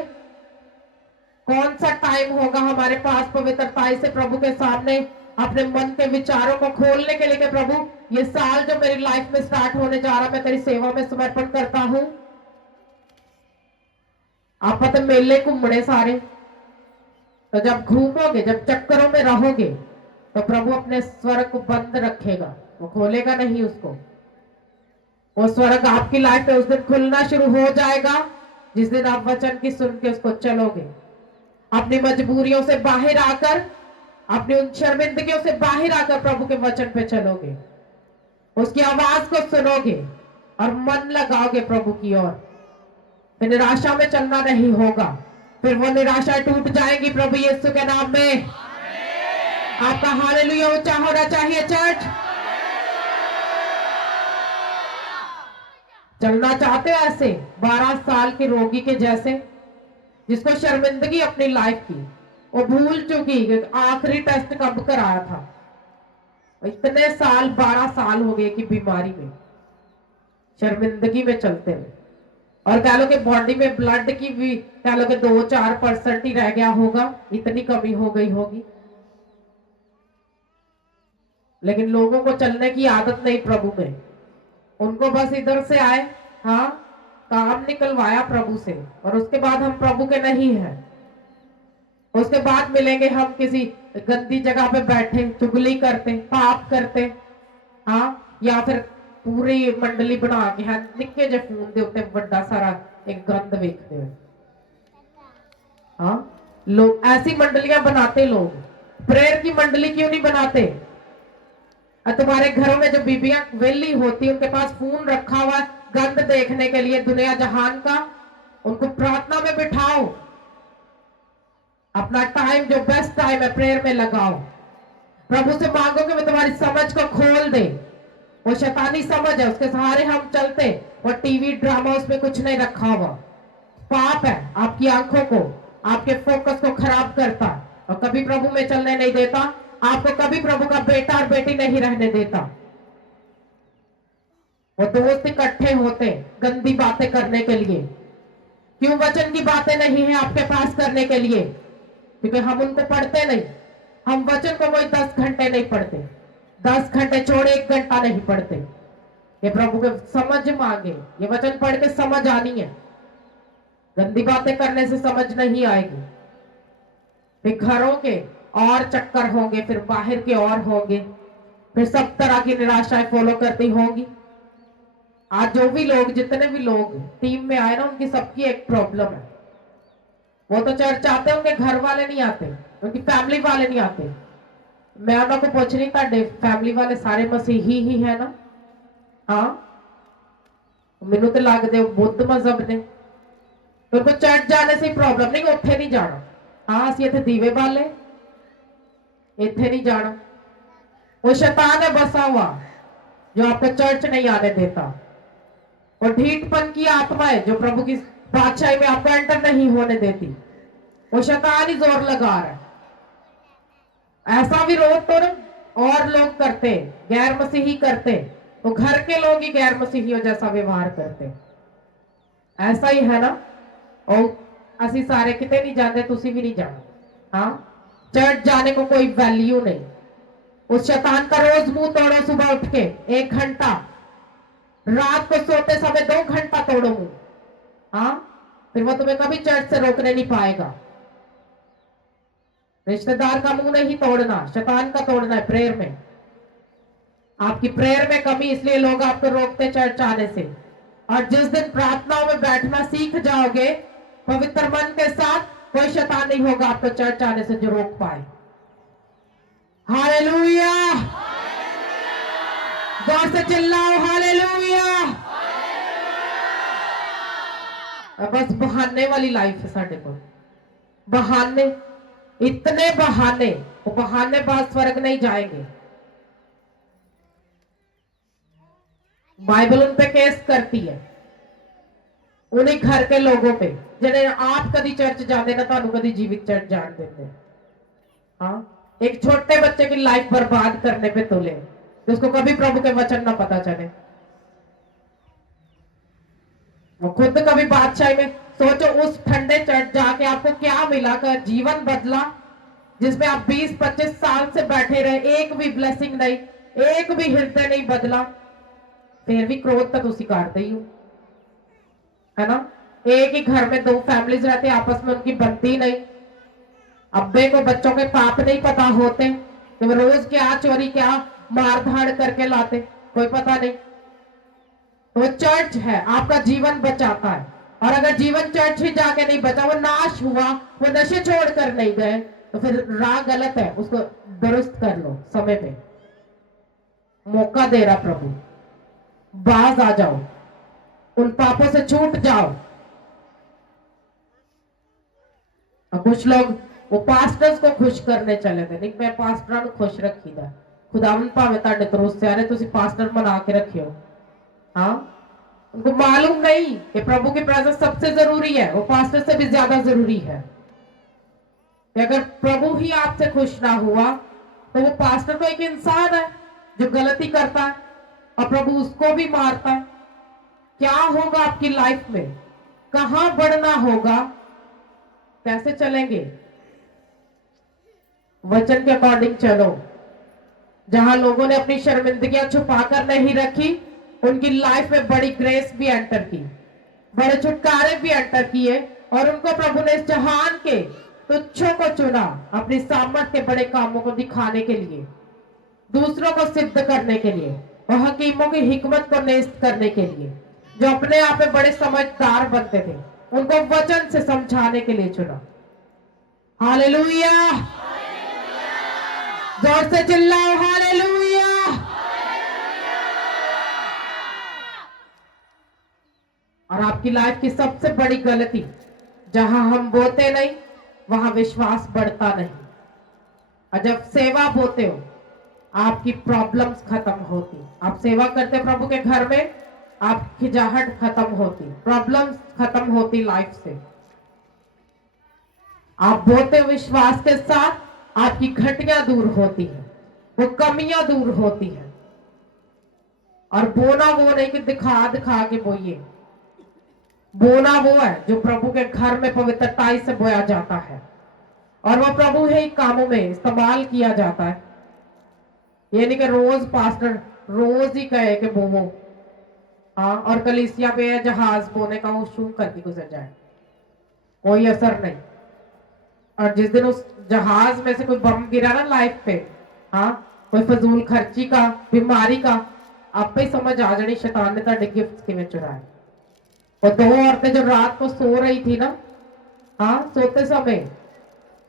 कौन सा टाइम होगा हमारे पास पवित्रताई से प्रभु के सामने अपने मन के विचारों को खोलने के लिए कि प्रभु ये साल जो मेरी लाइफ में स्टार्ट होने जा रहा, मैं तेरी सेवा में समर्पण करता हूं। आप पता मेले घूमने सारे, तो जब घूमोगे, जब चक्करों में रहोगे, तो प्रभु अपने स्वर्ग को बंद रखेगा, वो खोलेगा नहीं उसको। वो स्वर्ग आपकी लाइफ में उस दिन खुलना शुरू हो जाएगा जिस दिन आप वचन की सुन के उसको चलोगे, अपनी मजबूरियों से बाहर आकर अपनी उन शर्मिंदगियों से बाहर आकर प्रभु के वचन पे चलोगे, उसकी आवाज को सुनोगे और मन लगाओगे प्रभु की ओर, फिर निराशा में चलना नहीं होगा, फिर वो निराशा टूट जाएगी प्रभु यीशु के नाम में। आपका हालेलुया ऊंचा होना चाहिए चर्च। चलना चाहते हो ऐसे 12 साल के रोगी के जैसे, जिसको शर्मिंदगी अपनी लाइफ की, वो भूल चुकी कि आखिरी टेस्ट कब कराया था। इतने साल 12 साल हो गए कि बीमारी में, शर्मिंदगी में चलते हुए, और कह लो कि बॉडी में ब्लड की भी कह लो कि 2-4% ही रह गया होगा, इतनी कमी हो गई होगी। लेकिन लोगों को चलने की आदत नहीं प्रभु में, उनको बस इधर से आए, हाँ काम निकलवाया प्रभु से, और उसके बाद हम प्रभु के नहीं हैं। उसके बाद मिलेंगे हम किसी गंदी जगह पे बैठे, चुगली करते, पाप करते, हाँ, या फिर पूरी मंडली बना के है निक्के जे फोन दे उत्ते बड़ा सारा एक गंद वेखते हैं। हाँ, लोग ऐसी मंडलियां बनाते, लोग प्रेयर की मंडली क्यों नहीं बनाते? तुम्हारे घरों में जो बीबियां वेली होती, उनके पास फोन रखा हुआ गंद देखने के लिए दुनिया जहान का, उनको प्रार्थना में बिठाओ, अपना टाइम जो बेस्ट टाइम है प्रेयर में लगाओ, प्रभु से मांगो कि वो तुम्हारी समझ को खोल दे। वो शैतानी समझ है, उसके सहारे हम चलते, वो टीवी ड्रामा उसमें कुछ नहीं रखा हुआ, पाप है, आपकी आंखों को, आपके फोकस को खराब करता, और कभी प्रभु में चलने नहीं देता, आपको कभी प्रभु का बेटा और बेटी नहीं रहने देता। वो दोस्त इकट्ठे होते गंदी बातें करने के लिए, क्यों वचन की बातें नहीं है आपके पास करने के लिए? क्योंकि हम उनको पढ़ते नहीं। हम वचन को कोई 10 घंटे नहीं पढ़ते, 10 घंटे छोड़े 1 घंटा नहीं पढ़ते। ये प्रभु के समझ मांगे, ये वचन पढ़ के समझ आनी है, गंदी बातें करने से समझ नहीं आएगी। फिर घरों के और चक्कर होंगे, फिर बाहर के और होंगे, फिर सब तरह की निराशाएं फॉलो करती होंगी। आज जो भी लोग, जितने भी लोग टीम में आए ना, उनकी सबकी एक प्रॉब्लम है। वो तो चर्च आते हैं, उनके घर वाले नहीं आते, उनकी फैमिली वाले नहीं आते। मैं उनको पूछ रही था, फैमिली वाले सारे मसीही ही है ना? हाँ, मैनू तो लगते बुद्ध मजहब ने, तो उनको चर्च जाने से प्रॉब्लम नहीं, उत्थे नहीं जाना। हाँ, असं इतने दीवे बाले, इतने नहीं जाना। वो शैतान है बसा हुआ, जो आपको चर्च नहीं आने देता। और ढीठपन की आत्मा है, जो प्रभु की बादशाही में आपको एंटर नहीं होने देती। वो शैतान ही जोर लगा रहा है। ऐसा विरोध तो और लोग करते, गैर मसीही करते, तो घर के लोग ही गैर मसीहियों जैसा व्यवहार करते। ऐसा ही है ना? और असी सारे किते नहीं जाते, तुसी भी नहीं जाना। हाँ, चर्च जाने को कोई वैल्यू नहीं। उस शैतान का रोज मुंह तोड़ो, सुबह उठ के 1 घंटा, रात को सोते समय 2 घंटा तोड़ो मुंह। हाँ, फिर वो तुम्हें कभी चर्च से रोकने नहीं पाएगा। रिश्तेदार का मुंह नहीं तोड़ना, शैतान का तोड़ना है प्रेयर में। आपकी प्रेयर में कमी, इसलिए लोग आपको रोकते चर्च आने से। और जिस दिन प्रार्थनाओं में बैठना सीख जाओगे पवित्र मन के साथ, कोई शैतान नहीं होगा आपको चर्च आने से जो रोक पाए। हालेलुया, जोर से चिल्लाओ हालेलुया। बस बहाने वाली लाइफ है साढ़े को, बहाने, इतने बहाने, वो बहाने बात स्वर्ग नहीं जाएंगे। बाइबल उन पे केस करती है, उन्हीं घर के लोगों पे जिन्हें आप कभी चर्च जाते ना, तो कभी जीवित चर्च जान देते। हाँ, एक छोटे बच्चे की लाइफ बर्बाद करने पे तुले, तो उसको कभी प्रभु के वचन ना पता चले। वो खुद कभी बादशाही में सोचो, उस ठंडे चर्च जाके आपको क्या मिला, कर जीवन बदला, जिसमें आप 20-25 साल से बैठे रहे, एक भी ब्लेसिंग नहीं, एक भी हृदय नहीं बदला, फिर भी क्रोध तक उसी करते ही हो, है ना? एक ही घर में 2 फैमिलीज रहते, आपस में उनकी बनती नहीं। अब्बे को बच्चों के पाप नहीं पता होते, तो रोज क्या चोरी, क्या मार धाड़ करके लाते, कोई पता नहीं। तो चर्च है, आपका जीवन बचाता है। और अगर जीवन चर्च ही जाके नहीं बचा, वो नाश हुआ, वो नशे छोड़कर नहीं गए, तो फिर राह गलत है, उसको दुरुस्त कर लो समय पे। मौका दे रहा प्रभु, बाज आ जाओ, उन पापों से छूट जाओ। और कुछ लोग वो पास्टर्स को खुश करने चले थे, नहीं मैं पास्टਰਾਂ ਨੂੰ खुश रखीदा, खुदावन भावे ਤੁਹਾਡੇ ਤੋਂ ਰੁੱਸੇ ਆ ਰਹੇ ਤੁਸੀਂ पास्टर बना के रखियो। हाँ, उनको मालूम नहीं कि प्रभु की प्रेजेंस सबसे जरूरी है, वो पास्टर से भी ज्यादा जरूरी है। कि अगर प्रभु ही आपसे खुश ना हुआ तो वो पास्टर तो एक इंसान है जो गलती करता है और प्रभु उसको भी मारता है। क्या होगा आपकी लाइफ में, कहां बढ़ना होगा, कैसे चलेंगे? वचन के अकॉर्डिंग चलो। जहां लोगों ने अपनी शर्मिंदगियां छुपा कर नहीं रखी, उनकी लाइफ में बड़ी ग्रेस भी एंटर की, बड़े छुटकारे भी एंटर किए, और उनको प्रभु ने इस जहान के तुच्छों को चुना अपनी सामर्थ के बड़े कामों को दिखाने के लिए, दूसरों को सिद्ध करने के लिए, और हकीमों की हिकमत को नेस्त करने के लिए। जो अपने आप में बड़े समझदार बनते थे, उनको वचन से समझाने के लिए चुना। हालेलुया, जोर से चिल्लाओ हालेलुया। और आपकी लाइफ की सबसे बड़ी गलती, जहां हम बोते नहीं वहां विश्वास बढ़ता नहीं। और जब सेवा बोते हो आपकी प्रॉब्लम्स खत्म होती, आप सेवा करते प्रभु के घर में, आपकी खिजाहट खत्म होती, प्रॉब्लम्स खत्म होती लाइफ से। आप बोते विश्वास के साथ, आपकी घटियां दूर होती है, वो कमियां दूर होती है। और बोना वो नहीं कि दिखा दिखा के बोइए, बोना वो है जो प्रभु के घर में पवित्रताई से बोया जाता है, और वो प्रभु ही कामों में इस्तेमाल किया जाता है। ये नहीं कि रोज पास्टर रोज ही कहे कि बोवो, हाँ, और कलीसिया पे जहाज बोने का वो शू करके गुजर जाए, कोई असर नहीं। और जिस दिन उस जहाज में से कोई बम गिरा ना लाइफ पे, हाँ, कोई फजूल खर्ची का, बीमारी का, आप ही समझ आ जानी शैतान ने ਤੁਹਾਡੇ गिफ्ट किवें चुराए। और दो औरतें जो रात को सो रही थी ना, हाँ, सोते समय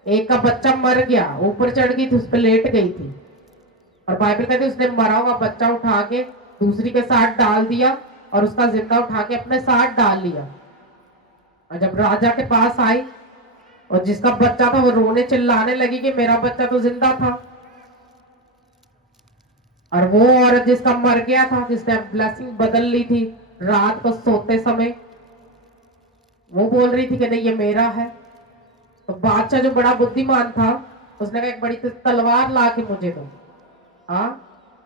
एक का बच्चा मर गया, ऊपर चढ़ गई थी, उस पर लेट गई थी, और बाइबल कहती उसने मरा हुआ बच्चा उठा के दूसरी के साथ डाल दिया और उसका जिंदा उठा के अपने साथ डाल लिया। और जब राजा के पास आई और जिसका बच्चा था वो रोने चिल्लाने लगी कि मेरा बच्चा तो जिंदा था। और वो औरत जिसका मर गया था, जिसने ब्लेसिंग बदल ली थी, रात को सोते समय वो बोल रही थी कि नहीं ये मेरा है। तो बादशाह जो बड़ा बुद्धिमान था, उसने कहा एक बड़ी तलवार ला के मुझे दो, हाँ,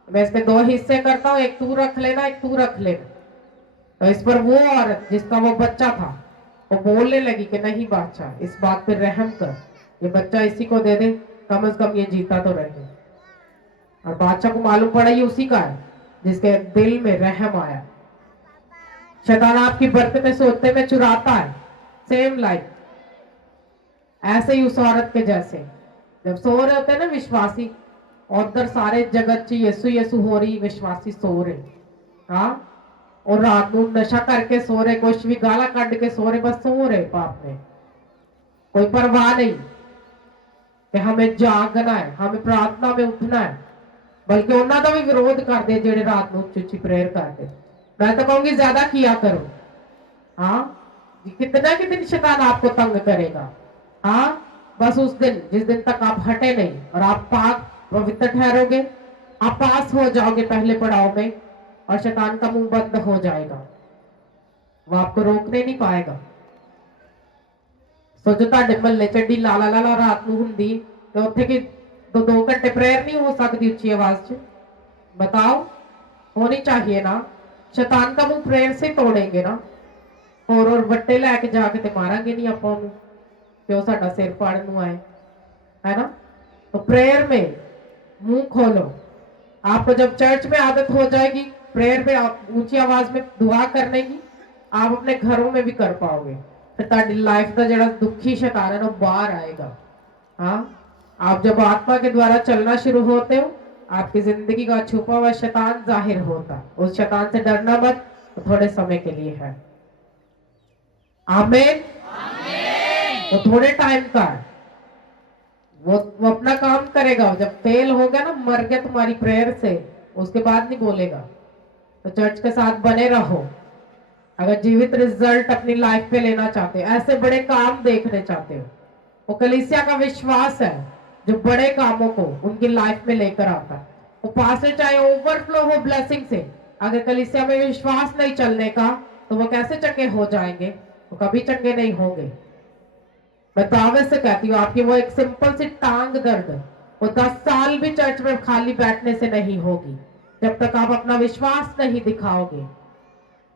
मैं इसके दो हिस्से करता हूं, एक तू रख लेना, एक तू रख लेना। तो इस पर वो औरत जिसका वो बच्चा था वो बोलने लगी कि नहीं बादशाह, इस बात पे रहम कर, ये बच्चा इसी को दे दे, कम से कम ये जीता तो रहे। और बादशाह को मालूम पड़ा ये उसी का है जिसके दिल में रहम आया। शैतान आपकी बरकतें सोते में चुराता है, सेम लाइफ ऐसे ही उस औरत के जैसे। जब सो रहे होते हैं ना विश्वासी, और उधर सारे जगत च यसु यसु हो रही, विश्वासी सो रहे, हाँ, और रात को नशा करके सो रहे, कुछ भी गाला कट के सो रहे, बस सो रहे पाप में, कोई परवाह नहीं कि हमें जागना है, हमें प्रार्थना में उठना है, बल्कि उन्होंने का भी विरोध करते जेडे रात को उच्ची उच्ची प्रेयर करते। मैं तो कहूंगी ज्यादा किया करो, हाँ, कितना कि दिन शैतान आपको तंग करेगा, हाँ, बस उस दिन जिस दिन तक आप हटे नहीं और आप पाक पवित्र ठहरोगे, आप पास हो जाओगे पहले पड़ाव में, और शैतान का मुंह बंद हो जाएगा, वो आपको रोकने नहीं पाएगा। सोचो ਤੁਹਾਡੇ ਮਹੱਲੇ ਚੱਡੀ ਲਾਲਾ ਲਾਲਾ ਰਾਤ ਨੂੰ ਹੁੰਦੀ ਤੇ ਉੱਥੇ कि 2 घंटे प्रेयर नहीं हो सकती ऊंची आवाज से? बताओ, होनी चाहिए ना। शैतान का मुंह प्रेयर से तोड़ेंगे ना, और ਵੱਟੇ ਲੈ ਕੇ ਜਾ ਕੇ ਤੇ ਮਾਰਾਂਗੇ नहीं ਆਪਾਂ ਉਹਨੂੰ कि वो साडा सिर फाड़न ਨੂੰ आए, है ना। तो प्रेयर में मुंह खोलो। आपको जब चर्च में आदत हो जाएगी प्रेयर में आप ऊंची आवाज में दुआ करने की, आप अपने घरों में भी कर पाओगे, फिर ताड़ी लाइफ का जरा दुखी शैतान है ना बाहर आएगा। हाँ, आप जब आत्मा के द्वारा चलना शुरू होते हो, आपकी जिंदगी का छुपा हुआ शैतान जाहिर होता। उस शैतान से डरना मत, तो थोड़े समय के लिए है। आमीन। वो थोड़े टाइम का है, वो अपना काम करेगा। जब फेल हो गया ना, मर गया तुम्हारी प्रेयर से, उसके बाद नहीं बोलेगा। तो चर्च के साथ बने रहो। अगर जीवित रिजल्ट अपनी लाइफ पे लेना चाहते हो, ऐसे बड़े काम देखने चाहते हो, वो कलीसिया का विश्वास है जो बड़े कामों को उनकी लाइफ में लेकर आता है। वो पास्टर चाहे ओवरफ्लो हो ब्लेसिंग से, अगर कलीसिया में विश्वास नहीं चलने का, तो वो कैसे चंगे हो जाएंगे? वो कभी चंगे नहीं होंगे। मैं दावे से कहती हूँ, आपकी वो एक सिंपल सी टांग दर्द वो 10 साल भी चर्च में खाली बैठने से नहीं होगी, जब तक आप अपना विश्वास नहीं दिखाओगे।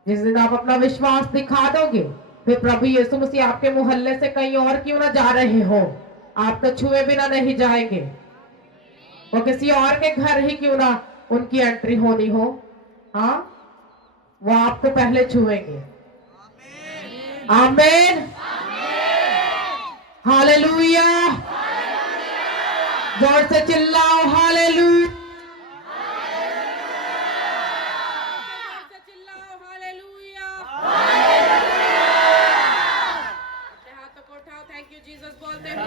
जिस दिन आप अपना विश्वास दिखा दोगे, फिर प्रभु यीशु मसीह आपके मोहल्ले से कहीं और क्यों ना जा रहे हो, आप तो छुए बिना नहीं जाएंगे। वो किसी और के घर ही क्यों ना उनकी एंट्री होनी हो, हाँ, वो आपको पहले छुएंगे। आमीन, हालेलुया। जोर से चिल्लाओ हालेलुया। चिल्लाओ हालेलुया। अपने हाथों को उठाओ, थैंक यू जीसस बोलते हुए।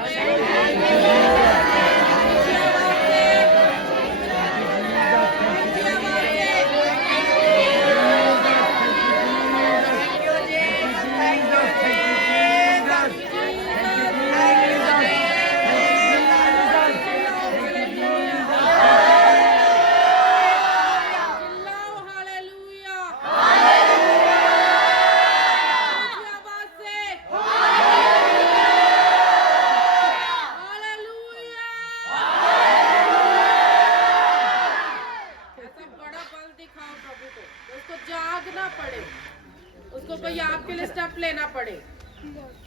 उसको कोई आपके लिए स्टेप लेना पड़े,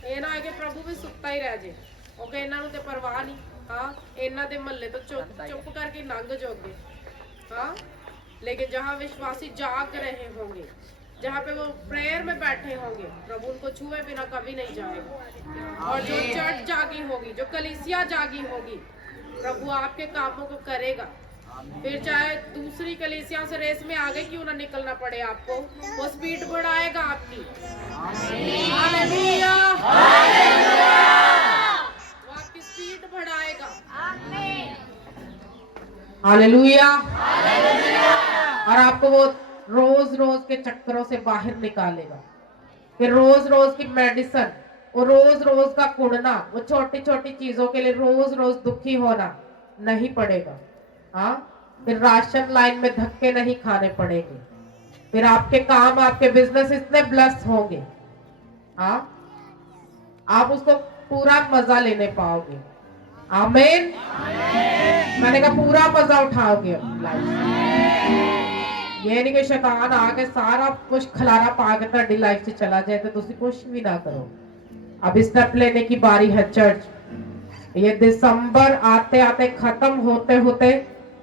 ये ना है कि प्रभु भी सुत्ता ही रह जाए। ओके, इन्हां नूं ते परवाह नहीं। हाँ, इन्हां दे महल्ले तो चुप करके लंघ जाओगे। हाँ, लेकिन जहाँ विश्वासी जाग रहे होंगे, जहाँ पे वो प्रेयर में बैठे होंगे, प्रभु उनको छुए बिना कभी नहीं जाएगा। और जो चर्च जागी होगी, जो कलीसिया जागी होगी, प्रभु आपके कामों को करेगा। फिर चाहे दूसरी कलीसिया से रेस में आगे क्यों ना निकलना पड़े आपको, वो स्पीड बढ़ाएगा आपकी। हालेलुया, वो आपकी स्पीड बढ़ाएगा। हालेलुया। और आपको वो रोज रोज के चक्करों से बाहर निकालेगा। फिर रोज रोज की मेडिसिन, वो रोज रोज का कुड़ना, वो छोटी छोटी चीजों के लिए रोज रोज दुखी होना नहीं पड़ेगा। हाँ, फिर राशन लाइन में धक्के नहीं खाने पड़ेंगे। फिर आपके काम, आपके बिजनेस इतने ब्लेस होंगे, हाँ, आप उसको पूरा मजा लेने पाओगे। आमीन। मैंने कहा पूरा मजा उठाओगे लाइफ से। ये नहीं कि शैतान आके सारा कुछ खलारा पाके ਤੁਹਾਡੀ लाइफ से चला जाए तो तुसी कुछ भी ना करो। अब स्टेप लेने की बारी है चर्च। ये दिसंबर आते आते खत्म होते होते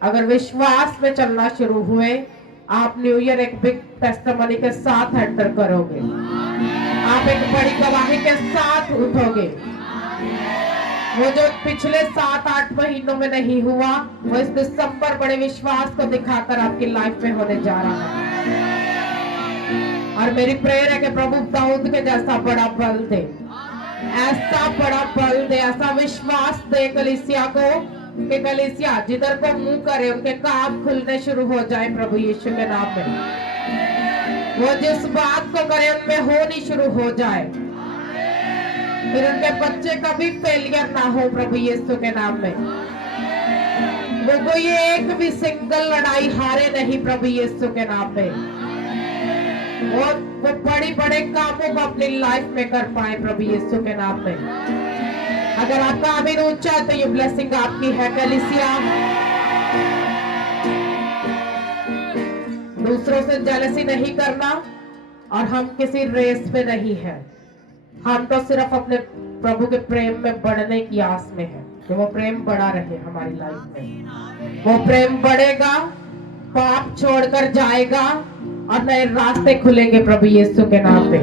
अगर विश्वास में चलना शुरू हुए, आप न्यू ईयर एक बिग टेस्टिमनी के साथ एंटर करोगे। आप एक बड़ी गवाही के साथ उठोगे। वो जो पिछले 7-8 महीनों में नहीं हुआ, वो इस दिसंबर बड़े विश्वास को दिखाकर आपकी लाइफ में होने जा रहा है। और मेरी प्रेयर है कि प्रभु दाऊद के जैसा बड़ा बल दे, ऐसा बड़ा बल दे, ऐसा विश्वास दे कलीसिया को कि कलीसिया जिधर को मुंह करे उनके काम खुलने शुरू हो जाए प्रभु यीशु के नाम में। वो जिस बात को करे उनमें होनी शुरू हो जाए। फिर उनके बच्चे कभी फेलियर ना हो प्रभु यीशु के नाम में। वो कोई एक भी सिंगल लड़ाई हारे नहीं प्रभु यीशु के नाम में। वो बड़े बड़े कामों को अपनी लाइफ में कर पाए प्रभु यीशु के नाम में। अगर आपका आमीन ऊंचा है तो ये ब्लेसिंग आपकी है कलीसिया। दूसरों से जेलसी नहीं करना, और हम किसी रेस में नहीं है। हम तो सिर्फ अपने प्रभु के प्रेम में बढ़ने की आस में है कि वो प्रेम बढ़ा रहे हमारी लाइफ में। वो प्रेम बढ़ेगा, पाप छोड़कर जाएगा और नए रास्ते खुलेंगे प्रभु यीशु के नाम पे।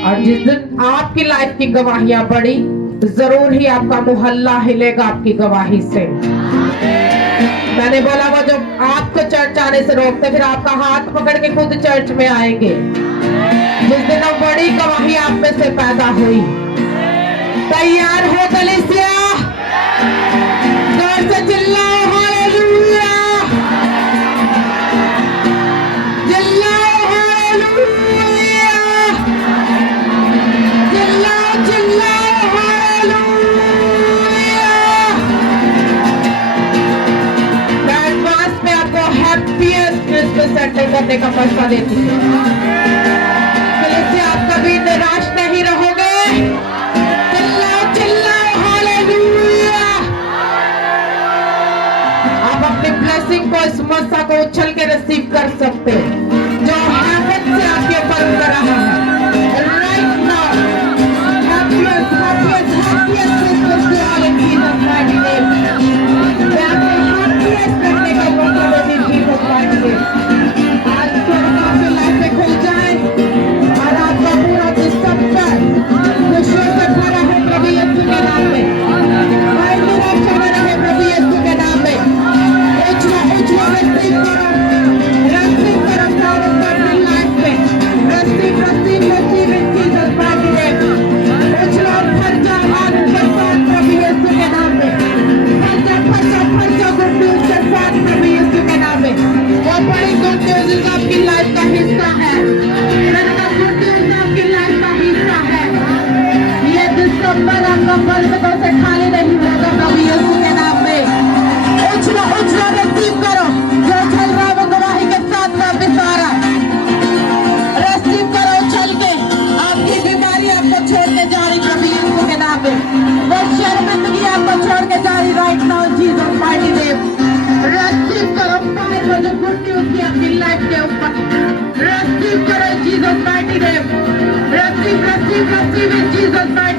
और जिस दिन आपकी लाइफ की गवाहियां बढ़ी, जरूर ही आपका मोहल्ला हिलेगा आपकी गवाही से। मैंने बोला वो जो आपको चर्च आने से रोकते, फिर आपका हाथ पकड़ के खुद चर्च में आएंगे। जिस दिन अब बड़ी गवाही आप में से पैदा हुई, तैयार हो कलीसिया? करने का फैसला देती है। इसलिए आप कभी निराश नहीं रहोगे। चिल्लाओ चिल्लाओ हालेलुया। आप अपनी ब्लेसिंग को, इस मस्सा को उछल के रिसीव कर सकते हो जो हेवन से आपके ऊपर उतर रहा है right now. happiest Christmas to all in Jesus mighty name। मैं आपको happiest करने का मौका देती हूँ Jesus mighty name। आज स्वर्ग आपकी लाइफ में खुल जाए और आपका पूरा दिसंबर खुशियों से भरा हो प्रभु यीशु के नाम में। हर निराशा में रहे प्रभु यीशु के नाम में। उछलो उछलो receive करो promise अपनी लाइफ में। receive in Jesus mighty name। उछलो और भर जाओ आज के साथ प्रभु यीशु के नाम में। भर जाओ गुड न्यूज के साथ प्रभु यीशु के नाम में। वो बड़ी गुड न्यूज आपकी लाइफ का हिस्सा है। गुड न्यूज आपकी लाइफ का हिस्सा है। ये दिसंबर आपका बरकतों से खाली नहीं होगा प्रभु यीशु के नाम में। उछलो रिसीव करो जो चल रहा है वो गवाही के साथ वापिस आ रहा है। रिसीव करो चल के आपकी बीमारी आपको छोड़ने जा रही प्रभु यीशु के नाम में। वो शर्मिंदगी आपको छोड़ के जा रही right now Jesus mighty name. Receive करो पाए वो जो गुड न्यूज की आपकी लाइफ के ऊपर। रिसीव करो Jesus mighty name. Receive in Jesus mighty